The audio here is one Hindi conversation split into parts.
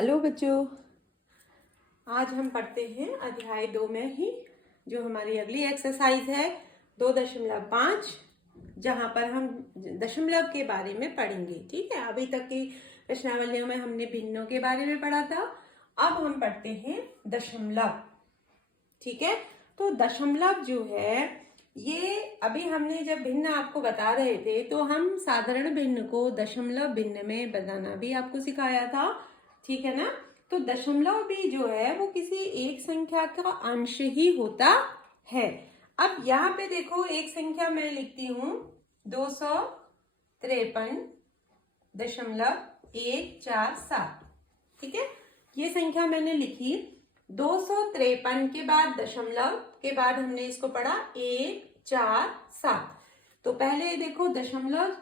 हेलो बच्चों, आज हम पढ़ते हैं अध्याय 2 में ही जो हमारी अगली एक्सरसाइज है 2.5, जहाँ पर हम दशमलव के बारे में पढ़ेंगे। ठीक है, अभी तक की प्रश्नावलियों में हमने भिन्नों के बारे में पढ़ा था, अब हम पढ़ते हैं दशमलव। ठीक है, तो दशमलव जो है ये अभी हमने जब भिन्न आपको बता रहे थे तो हम साधारण भिन्न को दशमलव भिन्न में बताना भी आपको सिखाया था। ठीक है ना। तो दशमलव भी जो है वो किसी एक संख्या का अंश ही होता है। अब यहाँ पे देखो, एक संख्या मैं लिखती हूँ 253.147। ठीक है, ये संख्या मैंने लिखी। 253 के बाद दशमलव के बाद हमने इसको पढ़ा 147। तो पहले देखो, दशमलव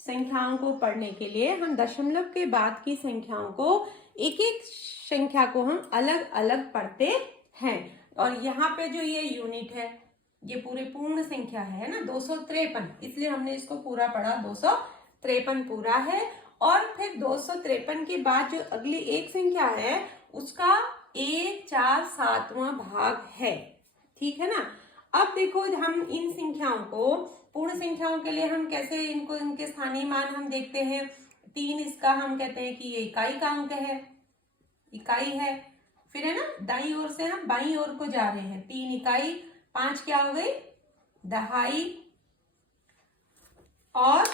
संख्याओं को पढ़ने के लिए हम दशमलव के बाद की संख्याओं को एक एक संख्या को हम अलग अलग पढ़ते हैं। और यहाँ पे जो ये यूनिट है ये पूरे पूर्ण संख्या है ना 253, इसलिए हमने इसको पूरा पढ़ा। 253 पूरा है और फिर 253 के बाद जो अगली एक संख्या है उसका 1/4/7वां भाग है। ठीक है ना। अब देखो, हम इन संख्याओं को पूर्ण संख्याओं के लिए हम कैसे इनको इनके स्थानीय मान हम देखते हैं। 3 इसका हम कहते हैं कि ये इकाई का अंक है, इकाई है। फिर है ना, दाईं ओर से हम बाईं ओर को जा रहे हैं। 3 इकाई, 5 क्या हो गई, दहाई, और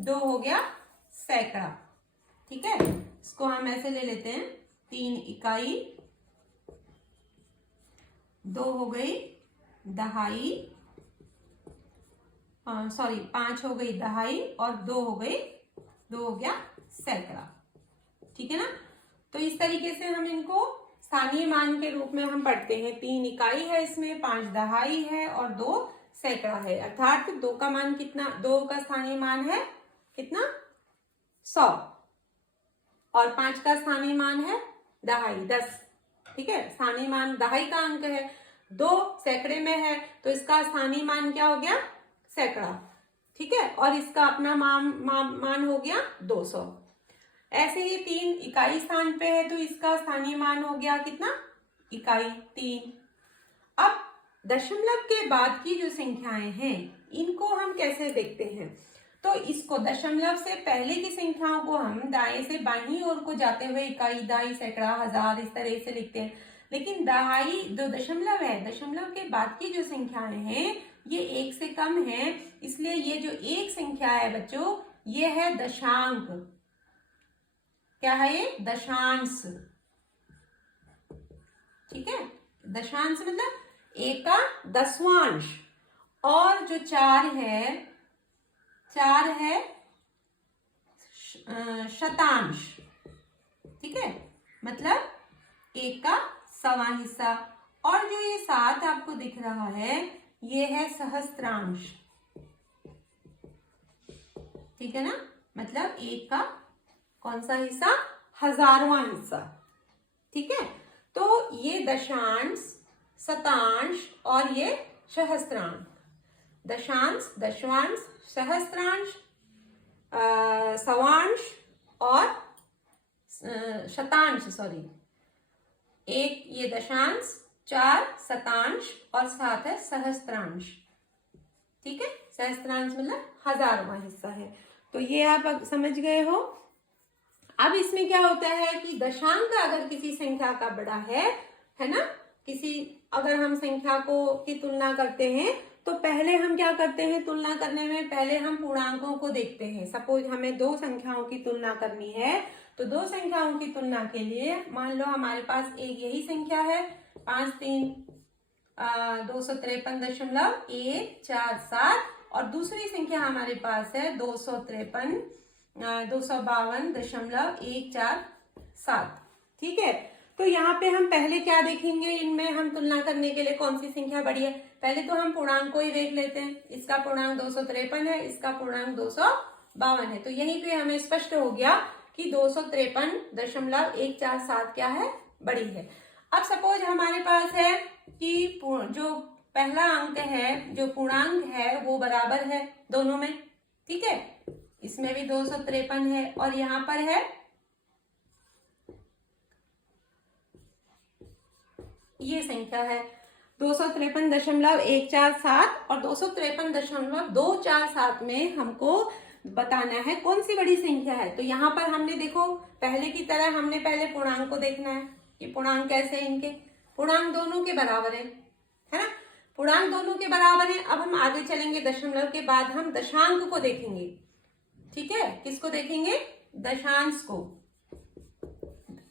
2 हो गया सैकड़ा। ठीक है, इसको हम ऐसे ले लेते हैं। 3 इकाई, 2 हो गई दहाई, 5 हो गई दहाई और 2 हो गया सैकड़ा। ठीक है ना। तो इस तरीके से हम इनको स्थानीय मान के रूप में हम पढ़ते हैं। 3 इकाई है इसमें, 5 दहाई है और 2 सैकड़ा है। अर्थात 2 का मान कितना, 2 का स्थानीय मान है कितना, 100, और 5 का स्थानीय मान है दहाई, 10। ठीक है, स्थानीय मान दहाई का अंक है, 2 सैकड़े में है तो इसका स्थानीय मान क्या हो गया, सैकड़ा। ठीक है, और इसका अपना मान हो गया 200। ऐसे ही 3 इकाई स्थान पे है तो इसका स्थानीय मान हो गया कितना, इकाई 3। अब दशमलव के बाद की जो संख्याएं हैं इनको हम कैसे देखते हैं, तो इसको दशमलव से पहले की संख्याओं को हम दाएं से बाईं ओर को जाते हुए इकाई, दहाई, सैकड़ा, हजार इस तरह से लिखते हैं। लेकिन दहाई जो दशमलव है, दशमलव के बाद की जो संख्याएं हैं ये 1 से कम है, इसलिए ये जो एक संख्या है बच्चों ये है दशांक। क्या है ये, दशांश। ठीक है, दशांश मतलब 1 का 10वां अंश। और जो 4 है शतांश। ठीक है, मतलब 1 का 1/4 हिस्सा। और जो ये 7 आपको दिख रहा है ये है सहस्त्रांश। ठीक है ना, मतलब 1 का कौन सा हिस्सा, 1000वां हिस्सा। ठीक है, तो ये दशांश, शतांश और ये सहस्त्रांश। दशांश, दशवांश, सहस्त्रांश, सवांश और शतांश, एक ये दशांश, 4 शतांश और 7 है सहस्त्रांश। ठीक है, सहस्त्रांश मतलब 1000वां हिस्सा है। तो ये आप समझ गए हो। अब इसमें क्या होता है कि दशांक अगर किसी संख्या का बड़ा है ना, अगर हम संख्या की तुलना करते हैं तो पहले हम क्या करते हैं, तुलना करने में पहले हम पूर्णांकों को देखते हैं। सपोज हमें 2 संख्याओं की तुलना करनी है तो 2 संख्याओं की तुलना के लिए मान लो हमारे पास एक यही संख्या है 253.147 और दूसरी संख्या हमारे पास है 252.147। ठीक है, तो यहाँ पे हम पहले क्या देखेंगे, इनमें हम तुलना करने के लिए कौन सी संख्या बड़ी है। पहले तो हम पूर्णांक को ही देख लेते हैं। इसका पूर्णांक 253 है, इसका पूर्णांक 252 है। तो यहीं पे हमें स्पष्ट हो गया कि 253.147 क्या है, बड़ी है। अब सपोज हमारे पास है कि जो पहला अंक है, जो पूर्णांक है वो बराबर है दोनों में। ठीक है, इसमें भी 253 है और यहाँ पर है ये संख्या है 253.147 और 253.247 में हमको बताना है कौन सी बड़ी संख्या है। तो यहाँ पर हमने देखो पहले की तरह हमने पहले पूर्णांक को देखना है। ये पूर्णांक कैसे हैं इनके, पूर्णांक दोनों के बराबर है ना, पूर्णांक दोनों के बराबर है। अब हम आगे चलेंगे, दशमलव के बाद हम दशांक को देखेंगे। ठीक है, किसको देखेंगे, दशांश को।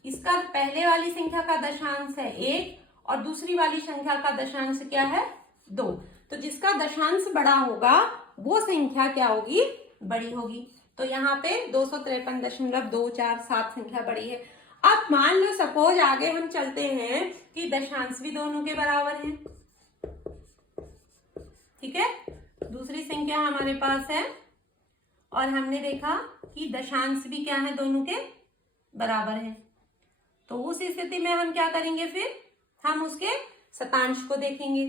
इसका पहले वाली संख्या का दशांश है 1 और दूसरी वाली संख्या का दशांश क्या है 2। तो जिसका दशांश बड़ा होगा वो संख्या क्या होगी, बड़ी होगी। तो यहाँ पे 253.247 संख्या बड़ी है। अब मान लो सपोज आगे हम चलते हैं कि दशांश भी दोनों के बराबर हैं। ठीक है, दूसरी संख्या हमारे पास है और हमने देखा कि दशांश भी क्या है, दोनों के बराबर है। तो उस स्थिति में हम क्या करेंगे, फिर हम उसके शतांश को देखेंगे।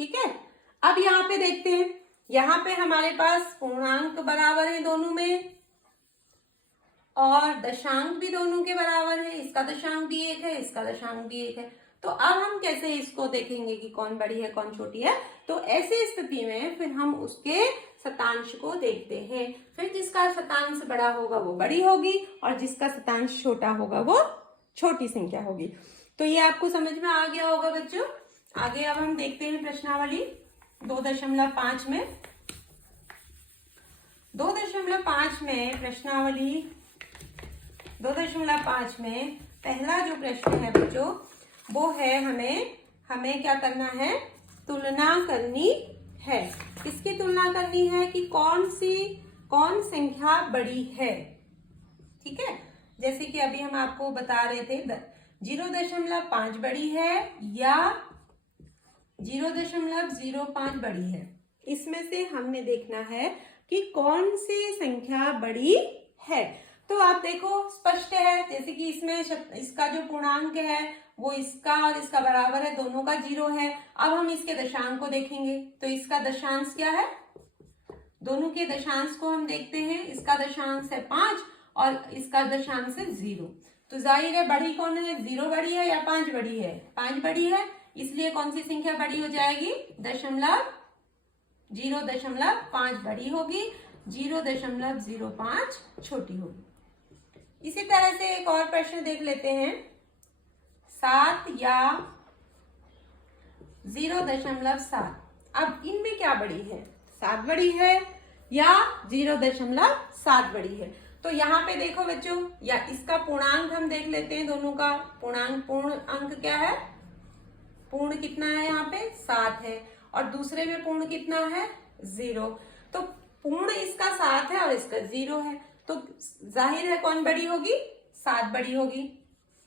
ठीक है, अब यहाँ पे देखते हैं, यहाँ पे हमारे पास पूर्णांक बराबर है दोनों में और दशांक भी दोनों के बराबर है। इसका दशांक भी 1 है, इसका दशांक भी 1 है। तो अब हम कैसे इसको देखेंगे कि कौन बड़ी है कौन छोटी है। तो ऐसी स्थिति में फिर हम उसके शतांश को देखते हैं। फिर जिसका शतांश बड़ा होगा वो बड़ी होगी और जिसका शतांश छोटा होगा वो छोटी संख्या होगी। तो ये आपको समझ में आ गया होगा बच्चों। आगे अब हम देखते हैं प्रश्नावली 2.5 में। 2.5 में प्रश्नावली 2.5 में पहला जो प्रश्न है बच्चों वो है हमें क्या करना है, तुलना करनी है। किसकी तुलना करनी है कि कौन संख्या बड़ी है। ठीक है, जैसे कि अभी हम आपको बता रहे थे 0.5 बड़ी है या 0.05 बड़ी है। इसमें से हमने देखना है कि कौन सी संख्या बड़ी है। तो आप देखो स्पष्ट है, जैसे कि इसमें इसका जो पूर्णांक है वो इसका और इसका बराबर है, दोनों का 0 है। अब हम इसके दशांक को देखेंगे। तो इसका दशांश क्या है, दोनों के दशांश को हम देखते हैं। इसका दशांश है 5 और इसका दशांश है 0। तो जाहिर है बड़ी कौन है, 0 बड़ी है या 5 बड़ी है, 5 बड़ी है। इसलिए कौन सी संख्या बड़ी हो जाएगी, 0.5 बड़ी होगी, 0.05 छोटी होगी। इसी तरह से एक और प्रश्न देख लेते हैं, 7 या 0.7। अब इनमें क्या बड़ी है, 7 बड़ी है या 0.7 बड़ी है। तो यहाँ पे देखो बच्चों, या इसका पूर्णांक हम देख लेते हैं, दोनों का पूर्ण अंक क्या है, पूर्ण कितना है यहाँ पे 7 है और दूसरे में पूर्ण कितना है 0। तो पूर्ण इसका 7 है और इसका 0 है। तो जाहिर है कौन बड़ी होगी, 7 बड़ी होगी।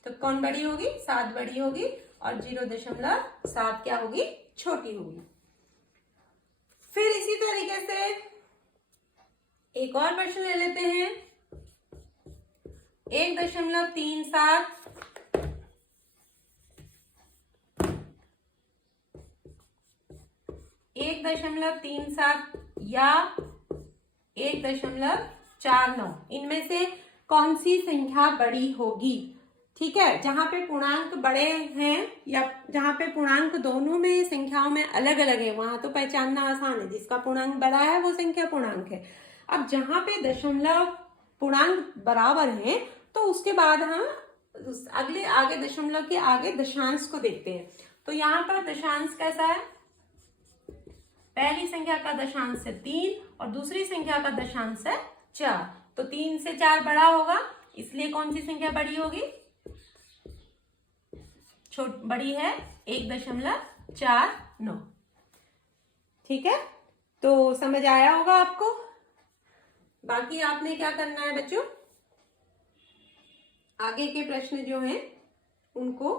तो कौन बड़ी होगी, 7 बड़ी होगी और 0.7 क्या होगी, छोटी होगी। फिर इसी तरीके से एक और प्रश्न ले लेते हैं, 1.37 या 1.49, इनमें से कौन सी संख्या बड़ी होगी। ठीक है, जहां पे पूर्णांक बड़े हैं या जहां पे पूर्णांक दोनों में संख्याओं में अलग अलग है वहां तो पहचानना आसान है, जिसका पूर्णांक बड़ा है वो संख्या पूर्णांक है। अब जहां पे दशमलव पूर्णांक बराबर है तो उसके बाद हम आगे दशमलव के आगे दशांश को देखते हैं। तो यहाँ पर दशांश कैसा है, पहली संख्या का दशांश है 3 और दूसरी संख्या का दशांश है 4। तो 3 से 4 बड़ा होगा, इसलिए कौन सी संख्या बड़ी होगी, बड़ी है 1.49। ठीक है, तो समझ आया होगा आपको। बाकी आपने क्या करना है बच्चों, आगे के प्रश्न जो हैं उनको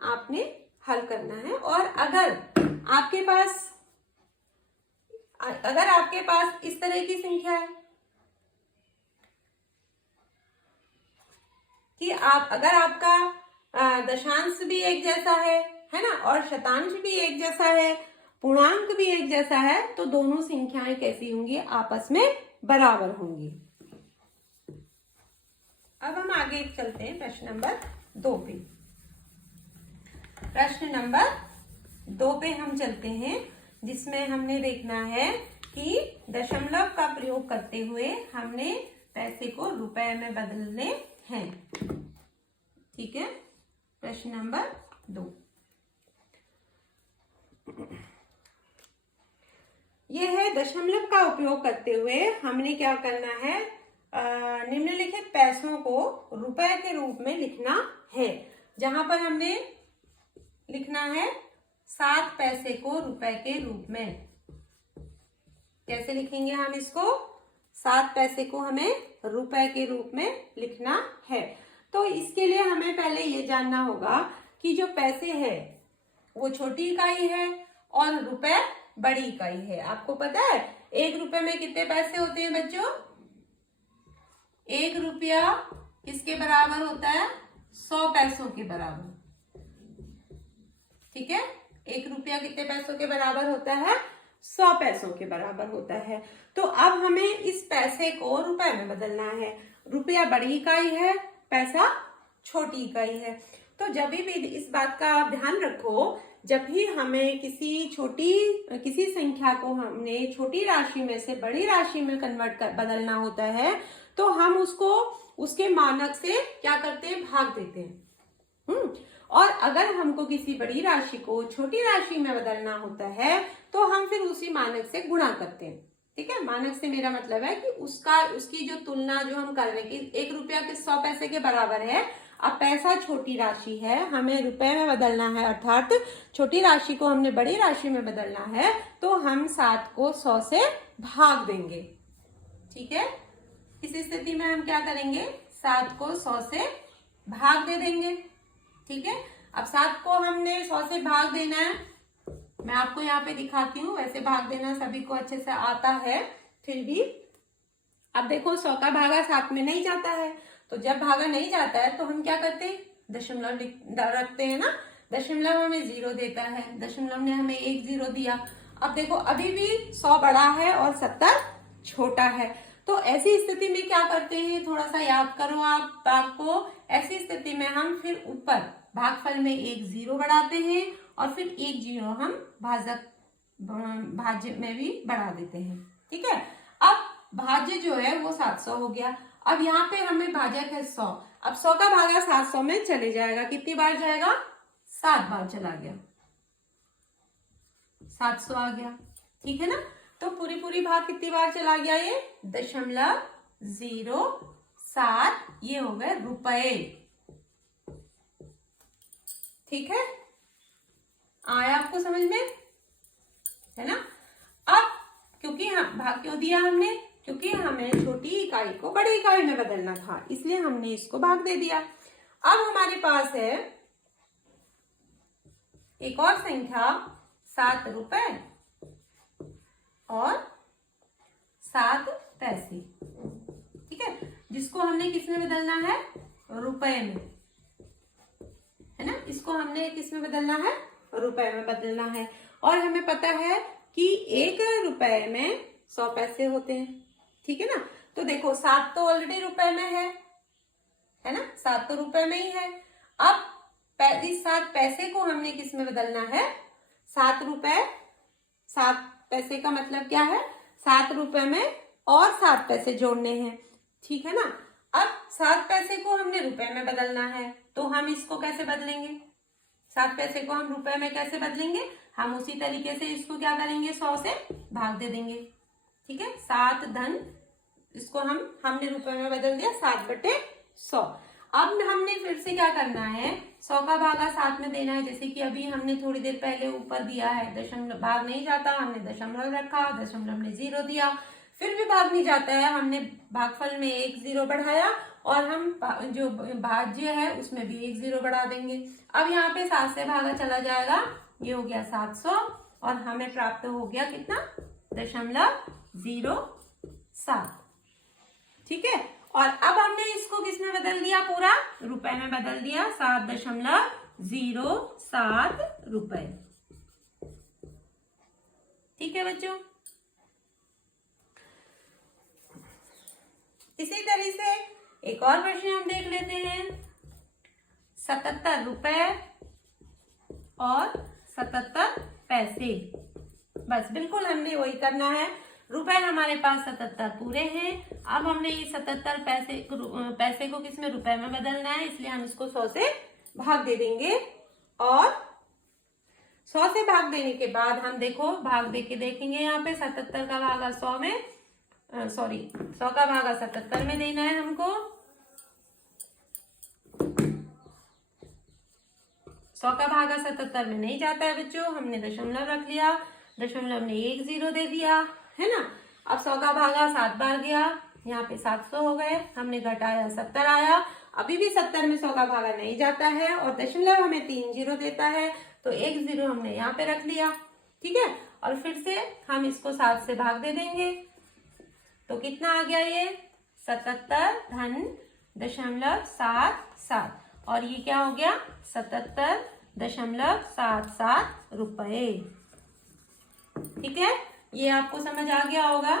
आपने हल करना है। और अगर आपके पास इस तरह की संख्या है कि अगर आपका दशांश भी एक जैसा है ना, और शतांश भी एक जैसा है, पूर्णांक भी एक जैसा है, तो दोनों संख्याएं कैसी होंगी, आपस में बराबर होंगी। अब हम आगे चलते हैं प्रश्न नंबर 2 पे। प्रश्न नंबर 2 पे हम चलते हैं, जिसमें हमने देखना है कि दशमलव का प्रयोग करते हुए हमने पैसे को रुपए में बदलने हैं। ठीक है, प्रश्न नंबर 2। यह है दशमलव का उपयोग करते हुए हमने क्या करना है, निम्नलिखित पैसों को रुपए के रूप में लिखना है। जहां पर हमने लिखना है 7 पैसे को रुपए के रूप में। कैसे लिखेंगे हम इसको? 7 पैसे को हमें रुपए के रूप में लिखना है। तो इसके लिए हमें पहले ये जानना होगा कि जो पैसे है वो छोटी इकाई है और रुपए बड़ी इकाई है। आपको पता है 1 रुपए में कितने पैसे होते हैं बच्चों? 1 रुपया किसके बराबर होता है? 100 पैसों के बराबर। ठीक है, 1 रुपया कितने पैसों के बराबर होता है? 100 पैसों के बराबर होता है। तो अब हमें इस पैसे को रुपए में बदलना है। रुपया बड़ी इकाई है, पैसा छोटी इकाई है। तो जब भी इस बात का आप ध्यान रखो, जब भी हमें किसी संख्या को हमने छोटी राशि में से बड़ी राशि में बदलना होता है, तो हम उसको उसके मानक से क्या करते हैं? भाग देते हैं। और अगर हमको किसी बड़ी राशि को छोटी राशि में बदलना होता है तो हम फिर उसी मानक से गुणा करते हैं। ठीक है, मानक से मेरा मतलब है कि उसकी जो तुलना जो हम कर रहे हैं कि 1 रुपया के 100 पैसे के बराबर है। अब पैसा छोटी राशि है, हमें रुपए में बदलना है, अर्थात छोटी राशि को हमने बड़ी राशि में बदलना है, तो हम 7 को 100 से भाग देंगे। ठीक है, इस स्थिति में हम क्या करेंगे? 7 को 100 से भाग दे देंगे। ठीक है, अब 7 को हमने 100 से भाग देना है। मैं आपको यहाँ पे दिखाती हूँ, वैसे भाग देना सभी को अच्छे से आता है, फिर भी अब देखो 100 का भागा 7 में नहीं जाता है। तो जब भागा नहीं जाता है तो हम क्या करते हैं? दशमलव रखते हैं ना। दशमलव हमें 0 देता है, दशमलव ने हमें 1 0 दिया। अब देखो अभी भी 100 बड़ा है और 70 छोटा है। तो ऐसी स्थिति में क्या करते हैं? थोड़ा सा याद करो आप बात को। ऐसी स्थिति में हम फिर ऊपर भागफल में 1 0 बढ़ाते हैं और फिर 1 0 हम भाज्य में भी बढ़ा देते हैं। ठीक है, अब भाज्य जो है वो 700 हो गया। अब यहाँ पे हमें भाजक है 100। अब 100 का भागा 700 में चले जाएगा। कितनी बार जाएगा? 7 बार चला गया, 700 आ गया। ठीक है ना, तो पूरी भाग कितनी बार चला गया? ये 0.07, ये हो गए रुपए। ठीक है, आया आपको समझ में? है ना। अब क्योंकि हम भाग क्यों दिया हमने? क्योंकि हमें छोटी इकाई को बड़ी इकाई में बदलना था, इसलिए हमने इसको भाग दे दिया। अब हमारे पास है एक और संख्या 7 रुपए और 7 पैसे। ठीक है, जिसको हमने किस में बदलना है? रुपए में, है ना। इसको हमने किस में बदलना है? रुपए में बदलना है। और हमें पता है कि 1 रुपए में 100 पैसे होते हैं। ठीक है ना, तो देखो 7 तो ऑलरेडी रुपए में है ना, 7 तो रुपए में ही है। अब इस 7 पैसे को हमने किस में बदलना है? 7 रुपए, 7 पैसे का मतलब क्या है? 7 रुपए में और 7 पैसे जोड़ने हैं। ठीक है ना, अब 7 पैसे को हमने रुपए में बदलना है, तो हम इसको कैसे बदलेंगे? 7 पैसे को हम रुपए में कैसे बदलेंगे? हम उसी तरीके से इसको क्या करेंगे? 100 से भाग दे देंगे। ठीक है, 7 धन, इसको हमने रुपए में बदल दिया 7/100। अब हमने फिर से क्या करना है? 100 का भागा 7 में देना है। जैसे कि अभी हमने थोड़ी देर पहले ऊपर दिया है, दशमलव भाग नहीं जाता, हमने दशमलव रखा, दशमलव ने 0 दिया, फिर भी भाग नहीं जाता है, हमने भागफल में 1 0 बढ़ाया और हम जो भाज्य है उसमें भी 1 0 बढ़ा देंगे। अब यहाँ पे 7 से भागा चला जाएगा, ये हो गया 700 और हमें प्राप्त हो गया कितना? 0.07। ठीक है, और अब हमने इसको किस में बदल दिया? पूरा रुपए में बदल दिया, 7.07 रुपए। ठीक है बच्चों, इसी तरह से एक और प्रश्न हम देख लेते हैं। 77 रुपए और 77 पैसे। बस बिल्कुल हमने वही करना है। रुपए हमारे पास 77 पूरे हैं। अब हमने ये 77 पैसे को किस में, रुपए में बदलना है, इसलिए हम इसको 100 से भाग दे देंगे। और 100 से भाग देने के बाद हम देखो भाग दे के देखेंगे, यहाँ पे 77 का भागा 100 में, 100 का भागा 77 में देना है हमको। 100 का भागा 77 में नहीं जाता है बच्चों, हमने दशमलव रख लिया, दशमलव ने 1 0 दे दिया, है ना। अब 100 का भागा 7 बार गया, यहाँ पे 700 हो गए, हमने घटाया 70 आया। अभी भी 70 में 100 का भागा नहीं जाता है और दशमलव हमें 3 0 देता है, तो 1 0 हमने यहाँ पे रख लिया, ठीक है। और फिर से हम इसको 7 से भाग दे देंगे, तो कितना आ गया ये 77 धन दशमलव 77, और ये क्या हो गया 77.77 रुपए। ठीक है, ये आपको समझ आ गया होगा।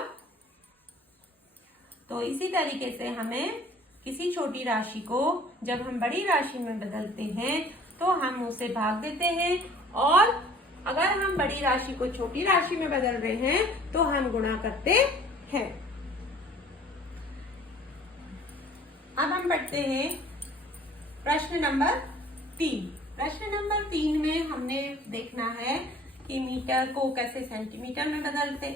तो इसी तरीके से हमें किसी छोटी राशि को जब हम बड़ी राशि में बदलते हैं तो हम उसे भाग देते हैं, और अगर हम बड़ी राशि को छोटी राशि में बदल रहे हैं तो हम गुणा करते हैं। अब हम पढ़ते हैं प्रश्न नंबर 3। प्रश्न नंबर 3 में हमने देखना है कि मीटर को कैसे सेंटीमीटर में बदलते,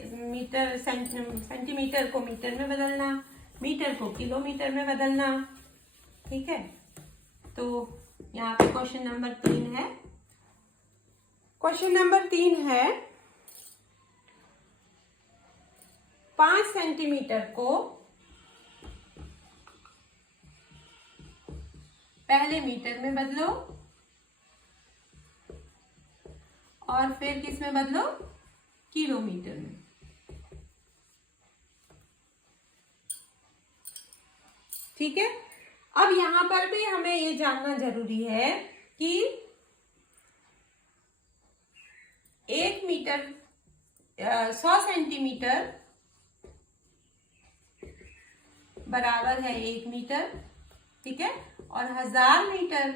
सेंटीमीटर को मीटर में बदलना, मीटर को किलोमीटर में बदलना। ठीक है, तो यहाँ पे क्वेश्चन नंबर 3 है। क्वेश्चन नंबर 3 है 5 सेंटीमीटर को पहले मीटर में बदलो और फिर किस में बदलो, किलोमीटर में। ठीक है, अब यहां पर भी हमें ये जानना जरूरी है कि 1 मीटर 100 सेंटीमीटर बराबर है 1 मीटर, ठीक है, और 1000 मीटर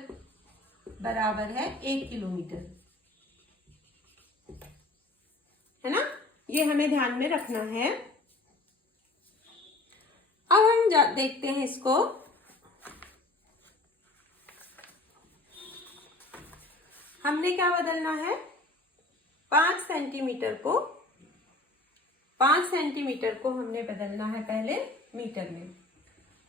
बराबर है 1 किलोमीटर, है ना। ये हमें ध्यान में रखना है। अब हम देखते हैं इसको। हमने क्या बदलना है, 5 सेंटीमीटर को हमने बदलना है पहले मीटर में।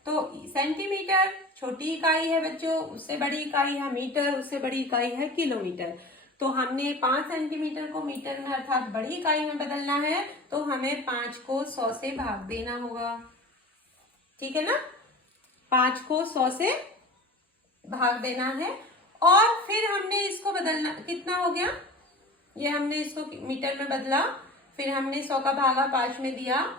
तो सेंटीमीटर छोटी इकाई है बच्चों, उससे बड़ी इकाई है मीटर, उससे बड़ी इकाई है किलोमीटर। तो हमने 5 सेंटीमीटर को मीटर में अर्थात बड़ी इकाई में बदलना है, तो हमें 5 को 100 से भाग देना होगा। ठीक है ना, 5 को 100 से भाग देना है, और फिर हमने इसको बदलना, कितना हो गया, ये हमने इसको मीटर में बदला, फिर हमने 100 का भागा 5 में दिया,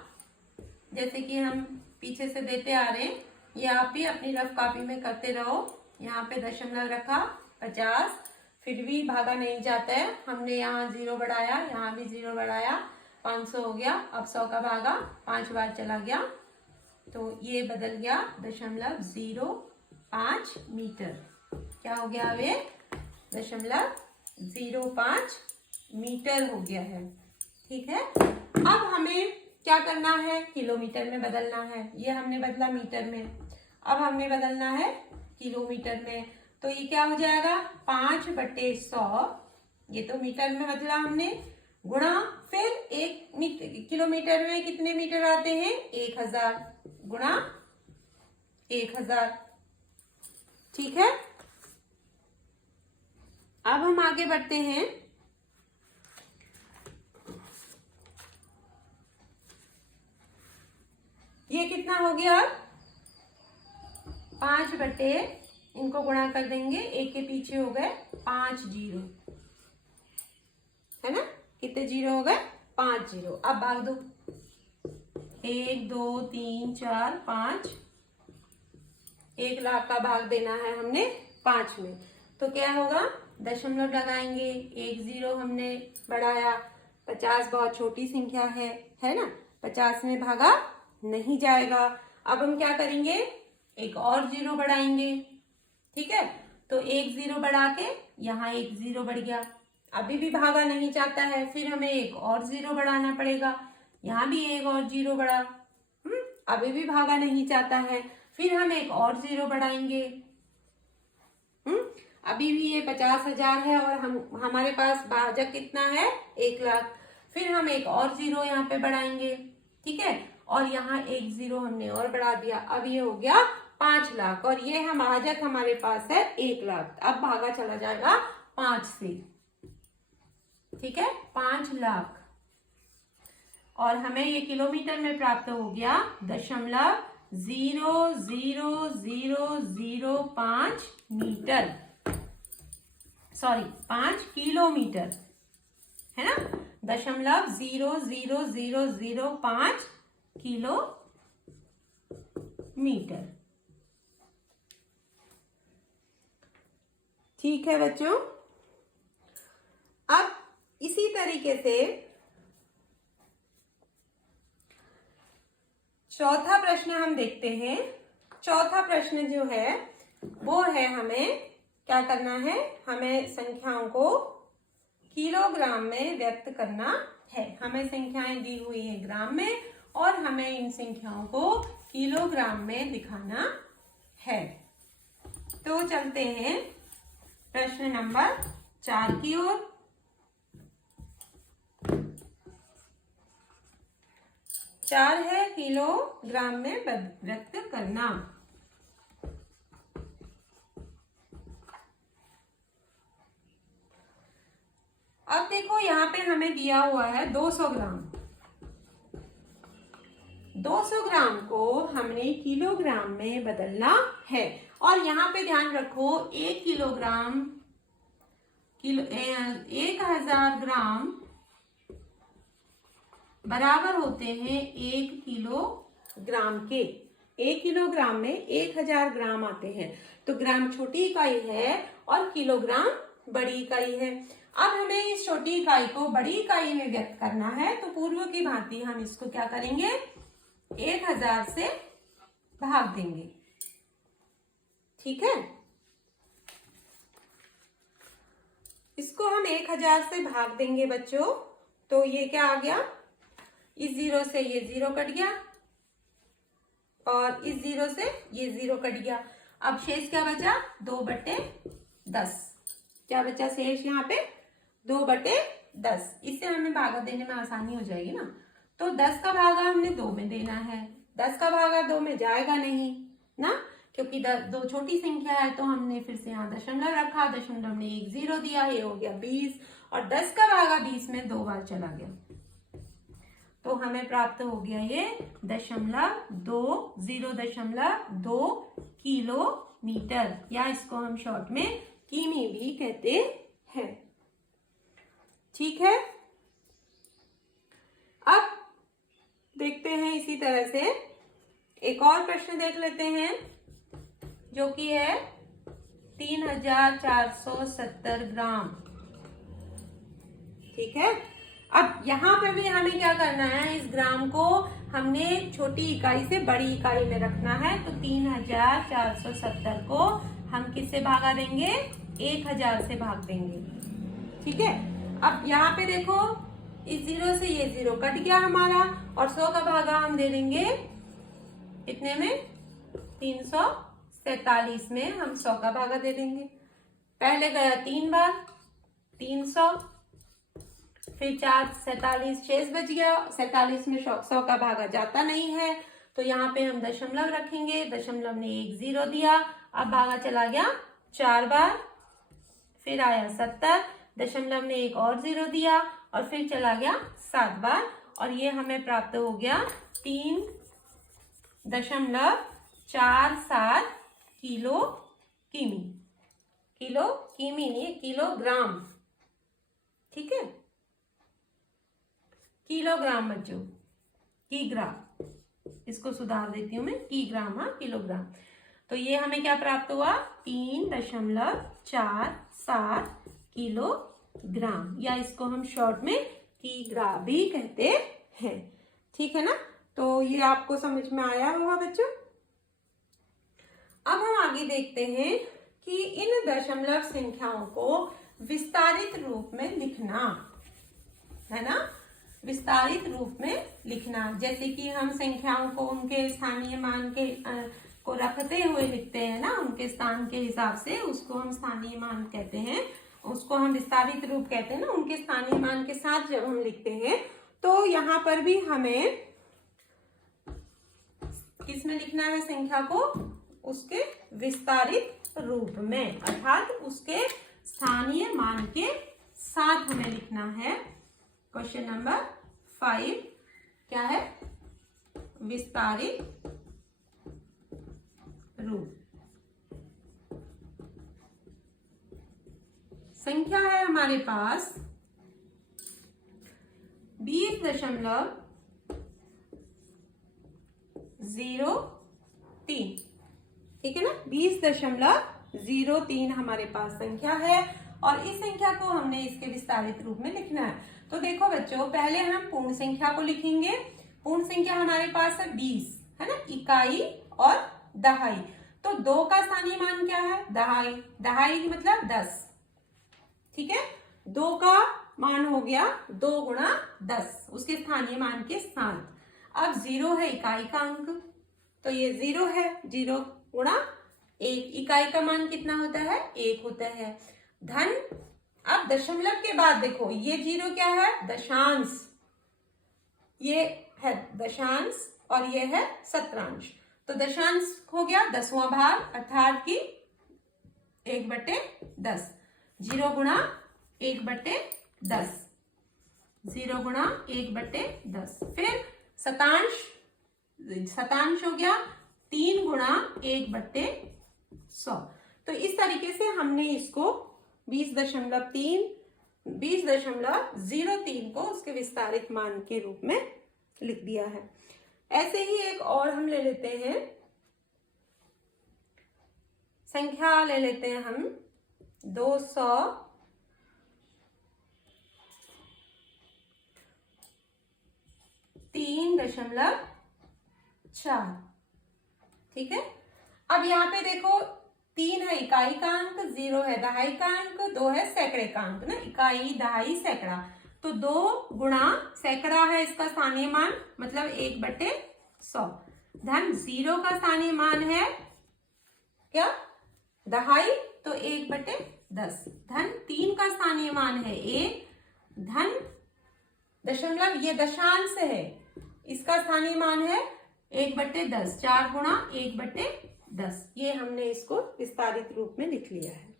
जैसे कि हम पीछे से देते आ रहे हैं। ये आप भी अपनी रफ कॉपी में करते रहो। यहाँ पे दशमलव रखा 50, फिर भी भागा नहीं जाता है, हमने यहाँ 0 बढ़ाया, यहाँ भी 0 बढ़ाया, 500 हो गया। अब 100 का भागा 5 बार चला गया, तो ये बदल गया 0.05 मीटर। क्या हो गया, वे 0.05 मीटर हो गया है। ठीक है, अब हमें क्या करना है, किलोमीटर में बदलना है। ये हमने बदला मीटर में, अब हमने बदलना है किलोमीटर में। तो ये क्या हो जाएगा, 5/100, ये तो मीटर में बदला हमने, गुणा फिर 1 किलोमीटर में कितने मीटर आते हैं, 1000, गुणा 1000। ठीक है, अब हम आगे बढ़ते हैं। ये कितना हो गया, 5/ इनको गुणा कर देंगे, 1 के पीछे हो गए 5 0, है ना। कितने 0 हो गए, 5 0। अब भाग दो, 1 2 3 4 5, 1 लाख का भाग देना है हमने 5 में, तो क्या होगा, दशमलव लगाएंगे, 1 0 हमने बढ़ाया, 50 बहुत छोटी संख्या है ना, 50 में भागा नहीं जाएगा। अब हम क्या करेंगे, एक और 0 बढ़ाएंगे। ठीक है, तो एक 0 बढ़ा के यहाँ एक 0 बढ़ गया। अभी भी भागा नहीं जाता है, फिर हमें एक और 0 बढ़ाना पड़ेगा। यहाँ भी एक और 0 बढ़ा, अभी भी भागा नहीं जाता है, फिर हम एक और 0 बढ़ाएंगे। अभी भी ये 50,000 है और हमारे पास भाजक कितना है, 1 लाख। फिर हम एक और 0 यहाँ पे बढ़ाएंगे। ठीक है, और यहाँ एक 0 हमने और बढ़ा दिया। अब ये हो गया 5 लाख और ये हम भाजक हमारे पास है 1 लाख। अब भागा चला जाएगा 5 से। ठीक है, 5 लाख और हमें ये किलोमीटर में प्राप्त हो गया 0.00005 मीटर, सॉरी 5 किलोमीटर, है ना, 0.00005 किलोमीटर। ठीक है बच्चों, अब इसी तरीके से चौथा प्रश्न हम देखते हैं। चौथा प्रश्न जो है वो है, हमें क्या करना है, हमें संख्याओं को किलोग्राम में व्यक्त करना है। हमें संख्याएं दी हुई है ग्राम में और हमें इन संख्याओं को किलोग्राम में दिखाना है। तो चलते हैं प्रश्न नंबर 4 की ओर। 4 है किलोग्राम में व्यक्त करना। अब देखो यहाँ पे हमें दिया हुआ है 200 ग्राम। 200 ग्राम को हमने किलोग्राम में बदलना है और यहाँ पे ध्यान रखो 1 किलोग्राम 1000 ग्राम बराबर होते हैं 1 किलोग्राम के। 1 किलोग्राम में 1000 ग्राम आते हैं। तो ग्राम छोटी इकाई है और किलोग्राम बड़ी इकाई है। अब हमें इस छोटी इकाई को बड़ी इकाई में व्यक्त करना है, तो पूर्व की भांति हम इसको क्या करेंगे, 1000 से भाग देंगे। ठीक है, इसको हम 1000 से भाग देंगे बच्चों। तो ये क्या आ गया, इस 0 से ये 0 कट गया और इस 0 से ये 0 कट गया। अब शेष क्या बचा, 2/10। क्या बचा शेष यहाँ पे, 2/10। इससे हमें भागा देने में आसानी हो जाएगी ना। तो 10 का भागा हमने 2 में देना है। 10 का भागा 2 में जाएगा नहीं ना, क्योंकि 2 छोटी संख्या है। तो हमने फिर से यहाँ दशमलव रखा, दशमलव ने 1 0 दिया, ये हो गया 20 और 10 का भागा 20 में 2 बार चला गया। तो हमें प्राप्त हो गया ये 0.2 किलोमीटर, या इसको हम शॉर्ट में किमी भी कहते हैं। ठीक है, अब देखते हैं इसी तरह से एक और प्रश्न देख लेते हैं, जो कि है 3470 ग्राम। ठीक है, अब यहाँ पे भी हमें क्या करना है, इस ग्राम को हमने छोटी इकाई से बड़ी इकाई में रखना है। तो 3470 को हम किससे भागा देंगे, 1000 से भाग देंगे। ठीक है, अब यहाँ पे देखो इस 0 से ये 0 कट गया हमारा और 100 का भागा हम दे देंगे कितने में, 347 में हम 100 का भागा दे देंगे। पहले गया 3 बार 300, फिर 4 47 शेष बच गया। 47 में 100 का भागा जाता नहीं है, तो यहाँ पे हम दशमलव रखेंगे। दशमलव ने 1 0 दिया, अब भागा चला गया 4 बार, फिर आया 70, दशमलव ने 1 और 0 दिया और फिर चला गया 7 बार और ये हमें प्राप्त हो गया 3.47 किलो किमी। किलो किमी नहीं, किलोग्राम। ठीक है, किलोग्राम बच्चों, किग्राम, इसको सुधार देती हूं मैं, किग्राम, हाँ किलोग्राम। तो ये हमें क्या प्राप्त हुआ, 3.47 किलोग्राम, या इसको हम शॉर्ट में किग्रा भी कहते हैं। ठीक है ना, तो ये आपको समझ में आया होगा बच्चों। अब हम आगे देखते हैं कि इन दशमलव संख्याओं को विस्तारित रूप में लिखना है ना, विस्तारित रूप में लिखना। जैसे कि हम संख्याओं को उनके स्थानीय मान के को रखते हुए लिखते हैं ना, उनके स्थान के हिसाब से, उसको हम स्थानीय मान कहते हैं, उसको हम विस्तारित रूप कहते हैं ना, उनके स्थानीय मान के साथ जब हम लिखते हैं तो यहाँ पर भी हमें किसमें लिखना है संख्या को, उसके विस्तारित रूप में, अर्थात उसके स्थानीय मान के साथ हमें लिखना है। क्वेश्चन नंबर 5 क्या है, विस्तारित रूप। संख्या है हमारे पास 20.03, ठीक है ना, 20.03 हमारे पास संख्या है और इस संख्या को हमने इसके विस्तारित रूप में लिखना है। तो देखो बच्चों, पहले हम पूर्ण संख्या को लिखेंगे। पूर्ण संख्या हमारे पास है 20, है ना, इकाई और दहाई। तो 2 का स्थानीय मान क्या है, दहाई, दहाई मतलब 10, ठीक है। 2 का मान हो गया 2 गुणा 10 उसके स्थानीय मान के साथ। अब 0 है इकाई का अंक, तो ये 0 है, 0 गुणा 1, इकाई का मान कितना होता है, 1 होता है। धन, अब दशमलव के बाद देखो ये 0 क्या है, दशांश, ये है दशांश और ये है शतरांश। तो दशांश हो गया 10वां भाग, अर्थात कि 1/10, 0 गुणा 1/10, 0 गुणा 1/10। फिर शतांश, शतांश हो गया 3 गुणा 1/100। तो इस तरीके से हमने इसको 20.03 को उसके विस्तारित मान के रूप में लिख दिया है। ऐसे ही एक और हम ले लेते हैं, संख्या ले लेते हैं हम 203.4, ठीक है। अब यहाँ पे देखो 3 है इकाई का अंक, 0 है दहाई का अंक, 2 है सैकड़े का अंक ना, इकाई दहाई सैकड़ा। तो 2 गुणा सैकड़ा है इसका स्थानीय मान, मतलब 1/100। धन 0 का स्थानीय मान है क्या, दहाई, तो 1/10। धन 3 का स्थानीय मान है 1, धन दशमलव ये दशांश है, इसका स्थानीय मान है 1/10, 4 गुणा 1/10। ये हमने इसको विस्तारित रूप में लिख लिया है,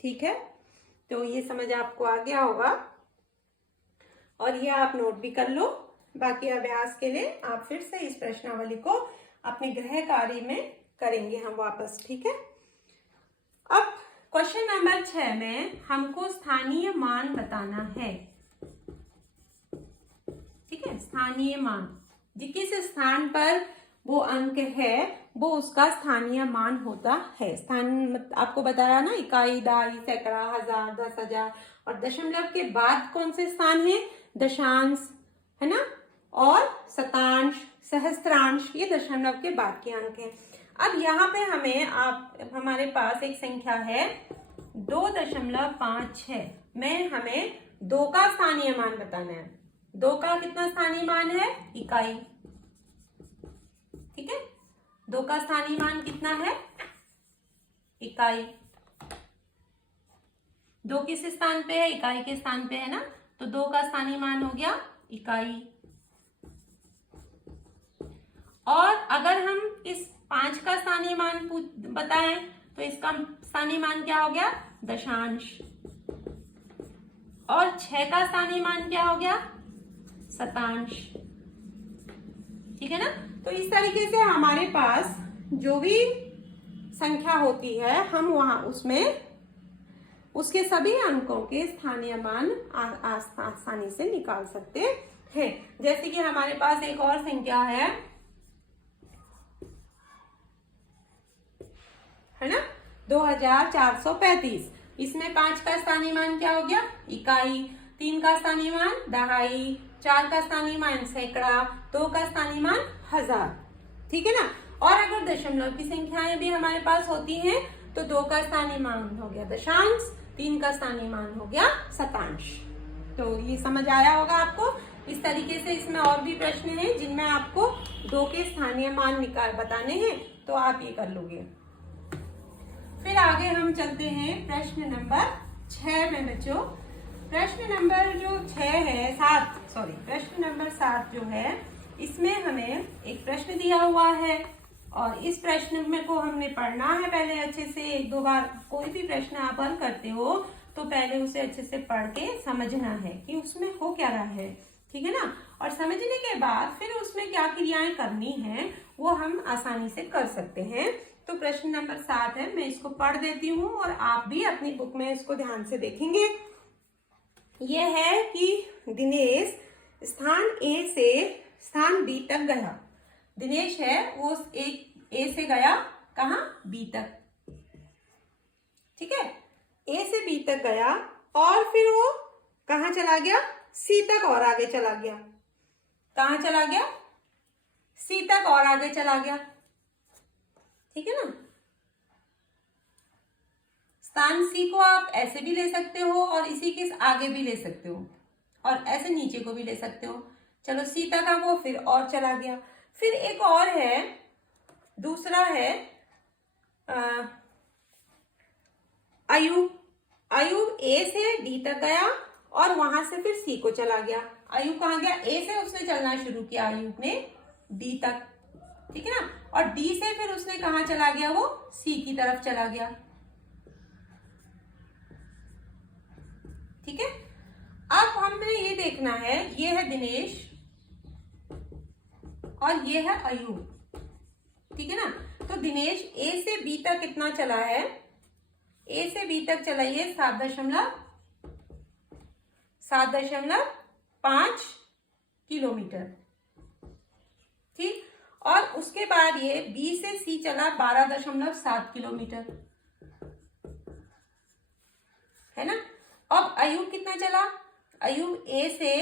ठीक है। तो ये समझ आपको आ गया होगा और ये आप नोट भी कर लो। बाकी अभ्यास के लिए आप फिर से इस प्रश्नावली को अपने गृह कार्य में करेंगे हम वापस, ठीक है। अब क्वेश्चन नंबर 6 में हमको स्थानीय मान बताना है, ठीक है। स्थानीय मान, जिस स्थान पर वो अंक है वो उसका स्थानीय मान होता है। स्थान आपको बताया ना, इकाई, दहाई, सैकड़ा, हजार, 10,000 और दशमलव के बाद कौन से स्थान है, दशांश, है ना, और शतांश, सहस्त्रांश, ये दशमलव के बाद के अंक हैं। अब यहाँ पे हमारे पास एक संख्या है 2.56 में हमें 2 का स्थानीय मान बताना है। 2 का कितना स्थानीय मान है, इकाई, ठीक है। 2 का स्थानीय मान कितना है, इकाई। 2 किस स्थान पे है, इकाई के स्थान पे है ना, तो 2 का स्थानीय मान हो गया इकाई। और अगर हम इस 5 का स्थानीय मान बताएं तो इसका स्थानीय मान क्या हो गया, दशांश। और 6 का स्थानीय मान क्या हो गया, शतांश, ठीक है ना। तो इस तरीके से हमारे पास जो भी संख्या होती है हम वहां उसमें उसके सभी अंकों के स्थानीय मान आसानी से निकाल सकते हैं। जैसे कि हमारे पास एक और संख्या है ना, 2435। इसमें 5 का स्थानीय मान क्या हो गया, इकाई, 3 का स्थानीय मान दहाई, 4 का स्थानीय मान सैकड़ा, 2 का स्थानीय मान हजार, ठीक है ना। और अगर दशमलव की संख्याएं भी हमारे पास होती हैं तो 2 का स्थानीय मान हो गया दशांश, 3 का स्थानीय मान हो गया शतांश। तो ये समझ आया होगा आपको। इस तरीके से इसमें और भी प्रश्न हैं जिनमें आपको 2 के स्थानीय मान निकाल बताने हैं, तो आप ये कर लोगे। फिर आगे हम चलते हैं प्रश्न नंबर 6 में बच्चों। प्रश्न नंबर जो 6 है, 7 जो है, इसमें हमें एक प्रश्न दिया हुआ है और इस प्रश्न में को हमने पढ़ना है पहले अच्छे से। 1-2 बार कोई भी प्रश्न आप हल करते हो तो पहले उसे अच्छे से पढ़ के समझना है कि उसमें हो क्या रहा है, ठीक है ना। और समझने के बाद फिर उसमें क्या क्रियाएं करनी है वो हम आसानी से कर सकते हैं। तो प्रश्न नंबर 7 है, मैं इसको पढ़ देती हूँ और आप भी अपनी बुक में इसको ध्यान से देखेंगे। यह है कि दिनेश स्थान A से स्थान B तक गया। दिनेश है वो A से गया कहाँ, B तक, ठीक है। A से B तक गया और फिर वो कहाँ चला गया, C तक और आगे चला गया। कहाँ चला गया, C तक और आगे चला गया, ठीक है ना। स्थान C को आप ऐसे भी ले सकते हो और इसी के आगे भी ले सकते हो और ऐसे नीचे को भी ले सकते हो। चलो C तक वो फिर और चला गया। फिर एक और है, दूसरा है अयूब A से D तक गया और वहां से फिर C को चला गया। अयूब कहाँ गया, A से उसने चलना शुरू किया अयूब ने D तक, ठीक है ना। और D से फिर उसने कहाँ चला गया, वो C की तरफ चला गया, ठीक है। अब हमें ये देखना है, ये है दिनेश और ये है अयूब, ठीक है ना। तो दिनेश A से B तक कितना चला है, A से B तक चला ये 7.5 किलोमीटर, ठीक। और उसके बाद ये B से C चला 12.7 किलोमीटर, है ना। अब अयूब कितना चला, अयूब A से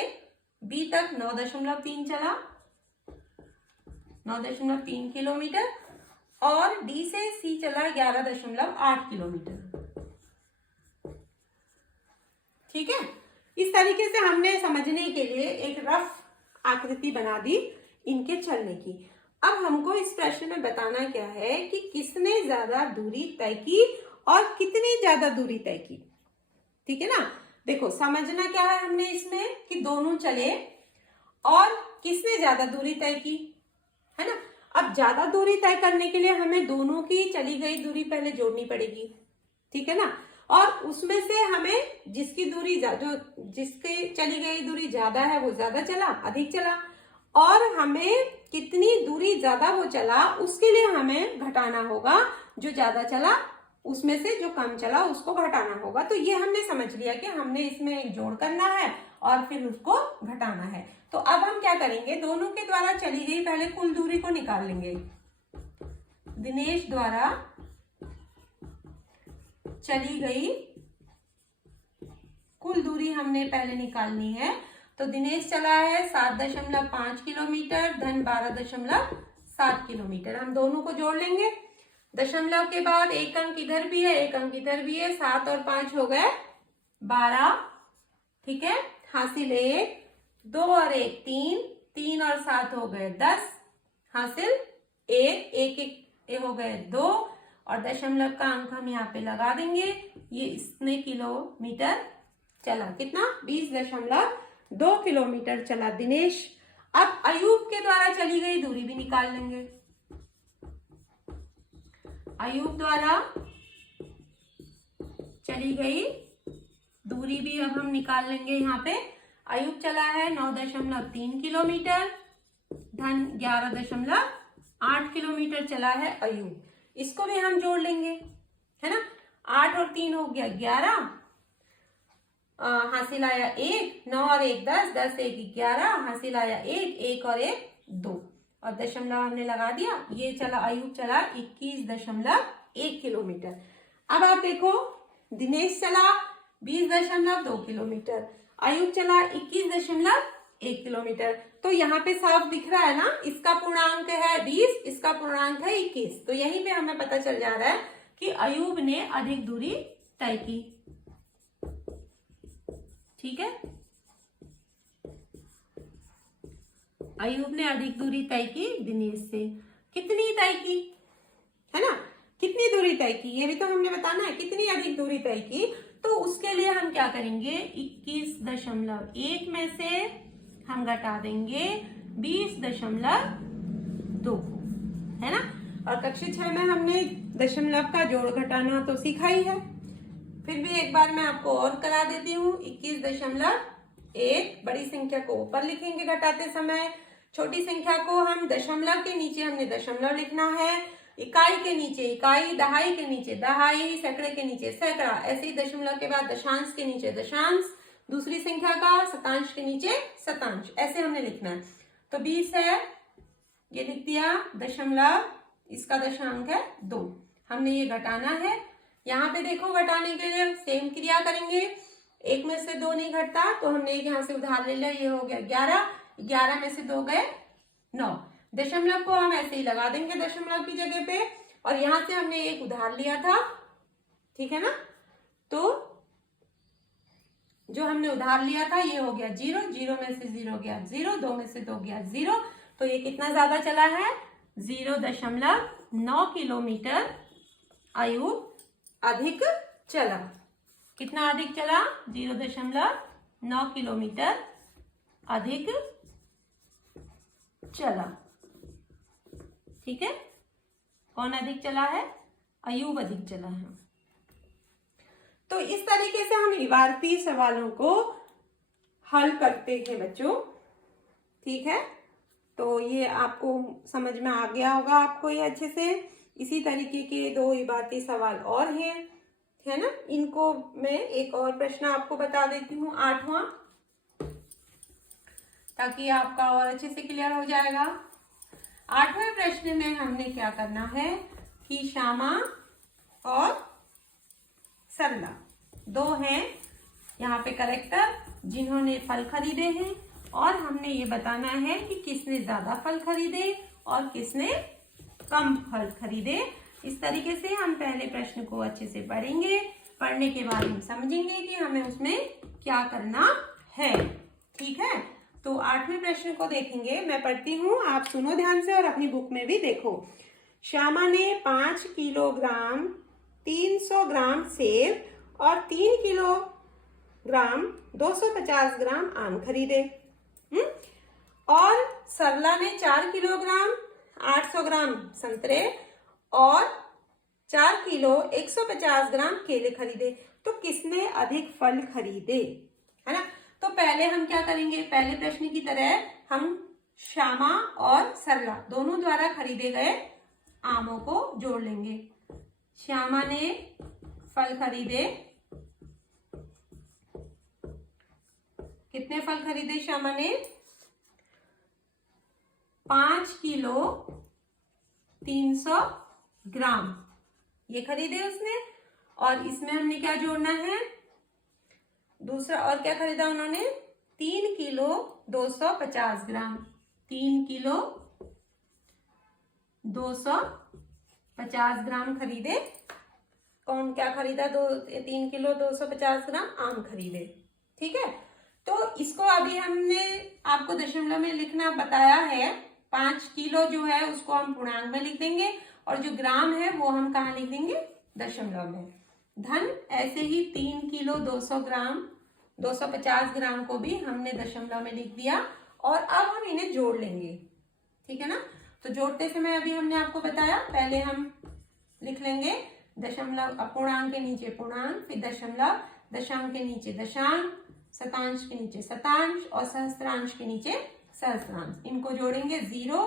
B तक 9.3 चला, 9.3 किलोमीटर और D से C चला 11.8 किलोमीटर, ठीक है। इस तरीके से हमने समझने के लिए एक रफ आकृति बना दी इनके चलने की। अब हमको इस प्रश्न में बताना क्या है कि किसने ज्यादा दूरी तय की और कितनी ज्यादा दूरी तय की, ठीक है ना। देखो समझना क्या है हमने इसमें कि दोनों चले और किसने ज्यादा दूरी तय की, है ना। अब ज्यादा दूरी तय करने के लिए हमें दोनों की चली गई दूरी पहले जोड़नी पड़ेगी, ठीक है ना। और उसमें से हमें जिसकी दूरी जिसकी चली गई दूरी ज्यादा है वो ज्यादा चला, अधिक चला, और हमें कितनी दूरी ज्यादा वो चला उसके लिए हमें घटाना होगा। जो ज्यादा चला उसमें से जो कम चला उसको घटाना होगा। तो ये हमने समझ लिया कि हमने इसमें एक जोड़ करना है और फिर उसको घटाना है। तो अब हम क्या करेंगे, दोनों के द्वारा चली गई पहले कुल दूरी को निकाल लेंगे। दिनेश द्वारा चली गई कुल दूरी हमने पहले निकालनी है। तो दिनेश चला है 7.5 किलोमीटर धन 12.7 किलोमीटर। हम दोनों को जोड़ लेंगे। दशमलव के बाद एक अंक इधर भी है, एक अंक इधर भी है, 7 और 5 हो गए 12, ठीक है। हासिल 1, 2 और 1 3, 3 और 7 हो गए 10, हासिल 1, 1 हो गए 2 और दशमलव का अंक हम यहाँ पे लगा देंगे। ये इतने किलोमीटर चला, कितना 20.2 किलोमीटर चला दिनेश। अब अयूब के द्वारा चली गई दूरी भी निकाल लेंगे। अयूब द्वारा चली गई दूरी भी अब हम निकाल लेंगे। यहाँ पे अयूब चला है 9.3 किलोमीटर धन 11.8 किलोमीटर चला है अयूब। इसको भी हम जोड़ लेंगे, है ना। 8 और 3 हो गया 11, हासिल आया 1, 9 और 1 10, 10 1 11, हासिल आया 1, 1 और 1 2 और दशमलव हमने लगा दिया। ये चला अयूब चला 21.1 किलोमीटर। अब आप देखो दिनेश चला 20.2 किलोमीटर, अयूब चला 21.8 1 किलोमीटर। तो यहाँ पे साफ दिख रहा है ना, इसका पूर्णांक है 20, इसका पूर्णांक है 21। तो यहीं पे हमें पता चल जा रहा है कि अयूब ने अधिक दूरी तय की। ठीक है, अयूब ने अधिक दूरी तय की दिनेश से। कितनी तय की, है ना, कितनी दूरी तय की, ये भी तो हमने बताना है, कितनी अधिक दूरी तय की। तो उसके लिए हम क्या करेंगे, 21.1 में से हम घटा देंगे 20.2 को, है ना। और कक्षा 6 में हमने दशमलव का जोड़ घटाना तो सीखा ही है, फिर भी एक बार मैं आपको और करा देती हूँ। 21.1 बड़ी संख्या को ऊपर लिखेंगे घटाते समय, छोटी संख्या को हम दशमलव के नीचे हमने दशमलव लिखना है, इकाई के नीचे इकाई, दहाई के नीचे दहाई, सैकड़े के नीचे सैकड़ा, ऐसे ही दशमलव के बाद दशांश के नीचे दशांश, दूसरी संख्या का शतांश के नीचे शतांश, ऐसे हमने लिखना है। तो 20 है, ये लिख दिया दशमलव, इसका दशांक है 2, हमने ये घटाना है। यहाँ पे देखो घटाने के लिए सेम क्रिया करेंगे, 1 में से 2 नहीं घटता तो हमने एक यहाँ से उधार ले लिया, ये हो गया 11, 11 में से 2 गए 9। दशमलव को हम ऐसे ही लगा देंगे दशमलव की जगह पे, और यहां से हमने एक उधार लिया था, ठीक है ना। तो जो हमने उधार लिया था ये हो गया 0, 0 में से 0 गया 0, 2 में से 2 गया 0, तो ये कितना ज्यादा चला है, 0.9 किलोमीटर अयूब अधिक चला। कितना अधिक चला, 0.9 किलोमीटर अधिक चला। ठीक है, कौन अधिक चला है, अयूब अधिक चला है। तो इस तरीके से हम इबारती सवालों को हल करते हैं बच्चों। ठीक है, तो ये आपको समझ में आ गया होगा आपको ये अच्छे से। इसी तरीके के 2 इबारती सवाल और हैं, है ना। इनको मैं एक और प्रश्न आपको बता देती हूँ, 8वां, ताकि आपका और अच्छे से क्लियर हो जाएगा। 8वें प्रश्न में हमने क्या करना है कि श्यामा और सरला 2 हैं यहाँ पे करेक्टर, जिन्होंने फल खरीदे हैं, और हमने ये बताना है कि किसने ज्यादा फल खरीदे और किसने कम फल खरीदे। इस तरीके से हम पहले प्रश्न को अच्छे से पढ़ेंगे, पढ़ने के बाद हम समझेंगे कि हमें उसमें क्या करना है। ठीक है, तो 8वें प्रश्न को देखेंगे, मैं पढ़ती हूँ, आप सुनो ध्यान से और अपनी बुक में भी देखो। श्यामा ने 5 किलोग्राम 300 ग्राम सेब और 3 किलोग्राम 250 ग्राम आम खरीदे। और सरला ने 4 किलोग्राम 800 ग्राम संतरे और 4 किलो 150 ग्राम केले खरीदे। तो किसने अधिक फल खरीदे, है ना। तो पहले हम क्या करेंगे, पहले प्रश्न की तरह हम श्यामा और सरला दोनों द्वारा खरीदे गए आमों को जोड़ लेंगे। श्यामा ने फल खरीदे, कितने फल खरीदे श्यामा ने, 5 किलो 300 ग्राम ये खरीदे उसने। और इसमें हमने क्या जोड़ना है, दूसरा और क्या खरीदा उन्होंने, 3 किलो 250 ग्राम, 3 किलो 250 ग्राम खरीदे। कौन क्या खरीदा, 3 किलो 250 ग्राम आम खरीदे। ठीक है, तो इसको अभी हमने आपको दशमलव में लिखना बताया है। 5 किलो जो है उसको हम पूर्णांक में लिख देंगे, और जो ग्राम है वो हम कहाँ लिख देंगे, दशमलव में। धन ऐसे ही 3 किलो 200 ग्राम 250 ग्राम को भी हमने दशमलव में लिख दिया, और अब हम इन्हें जोड़ लेंगे। ठीक है ना, तो जोड़ते समय अभी हमने आपको बताया, पहले हम लिख लेंगे दशमलव, पूर्णांक के नीचे पूर्णांक, फिर दशमलव, दशांक के नीचे दशांक, शतांश के नीचे शतांश, और सहस्त्रांश के नीचे सहस्त्रांश। इनको जोड़ेंगे 0,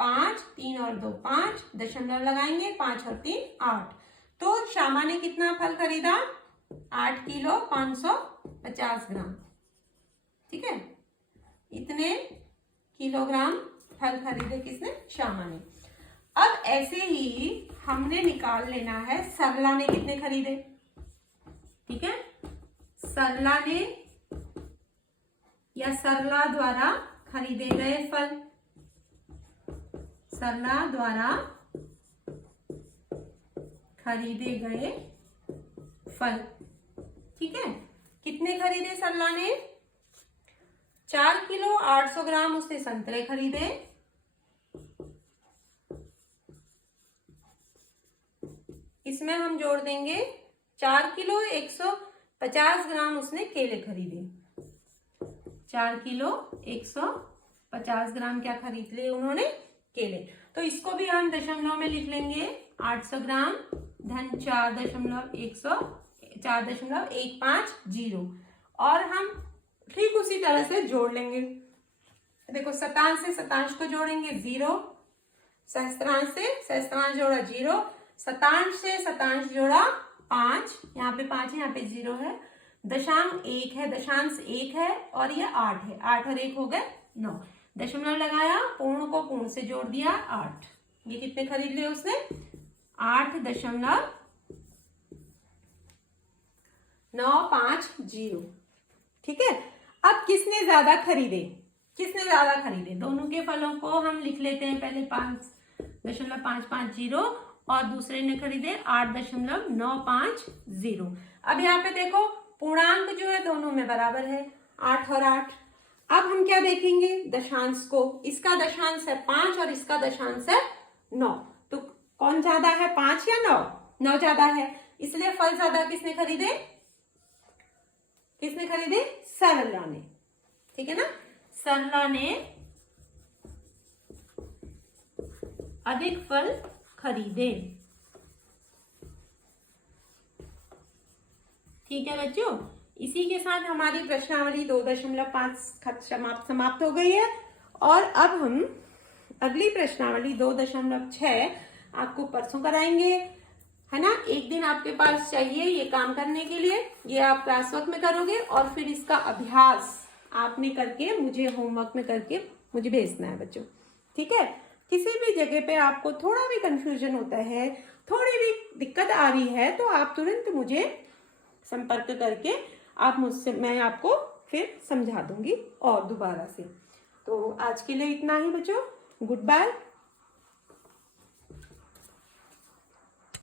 5, 3 और 2 5, दशमलव लगाएंगे, 5 और 3 8। तो श्यामा ने कितना फल खरीदा, 8 किलो 550 ग्राम। ठीक है, इतने किलोग्राम फल खरीदे किसने, श्यामा ने। अब ऐसे ही हमने निकाल लेना है सरला ने कितने खरीदे। ठीक है, सरला ने या सरला द्वारा खरीदे गए फल, सरला द्वारा खरीदे गए फल। ठीक है, कितने खरीदे सरला ने? 4 किलो 800 ग्राम उसने संतरे खरीदे, इसमें हम जोड़ देंगे 4 किलो 150 ग्राम उसने केले खरीदे। 4 किलो 150 ग्राम क्या खरीद लिए उन्होंने? केले। तो इसको भी हम दशमलव में लिख लेंगे, 800 ग्राम धन 4.150 और हम ठीक उसी तरह से जोड़ लेंगे। देखो, शतांश से शतांश को जोड़ेंगे 0, सहस्त्रांश से सहस्त्रांश जोड़ा 0, शतांश से शतांश जोड़ा 5, यहाँ पे 5 है, यहाँ पे 0 है, दशांश 1 है, दशांश 1 है और ये 8 है, 8 और 1 हो गए 9, दशमलव लगाया, पूर्ण को पूर्ण से जोड़ दिया 8। ये कितने खरीद लिए उसने? 8.950। ठीक है, अब किसने ज्यादा खरीदे? किसने ज्यादा खरीदे? दोनों के फलों को हम लिख लेते हैं, पहले 5.550 और दूसरे ने खरीदे 8.950। अब यहाँ पे देखो, पूर्णांक जो है दोनों में बराबर है, 8 और 8। अब हम क्या देखेंगे? दशांश को। इसका दशांश है 5 और इसका दशांश है 9, तो कौन ज्यादा है, 5 या 9? 9 ज्यादा है, इसलिए फल ज्यादा किसने खरीदे? किसने खरीदे? सरला ने। ठीक है ना, सरला ने अधिक फल खरीदे। ठीक है बच्चों, इसी के साथ हमारी प्रश्नावली 2.5 समाप्त हो गई है और अब हम अगली प्रश्नावली 2.6 आपको परसों कराएंगे, है ना। एक दिन आपके पास चाहिए ये काम करने के लिए, ये आप क्लास वर्क में करोगे और फिर इसका अभ्यास आपने करके मुझे होमवर्क में करके मुझे भेजना है बच्चों। ठीक है, किसी भी जगह पे आपको थोड़ा भी कंफ्यूजन होता है, थोड़ी भी दिक्कत आ रही है, तो आप तुरंत मुझे संपर्क करके आप मुझसे, मैं आपको फिर समझा दूंगी और दोबारा से। तो आज के लिए इतना ही बच्चों, गुड बाय।